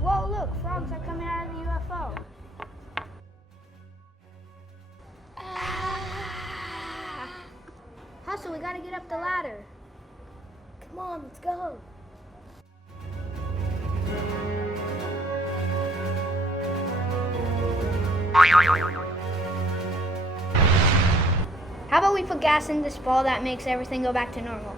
Whoa, look, frogs are coming out of the UFO. Hustle, we gotta get up the ladder. Come on, let's go. How about we put gas in this ball that makes everything go back to normal?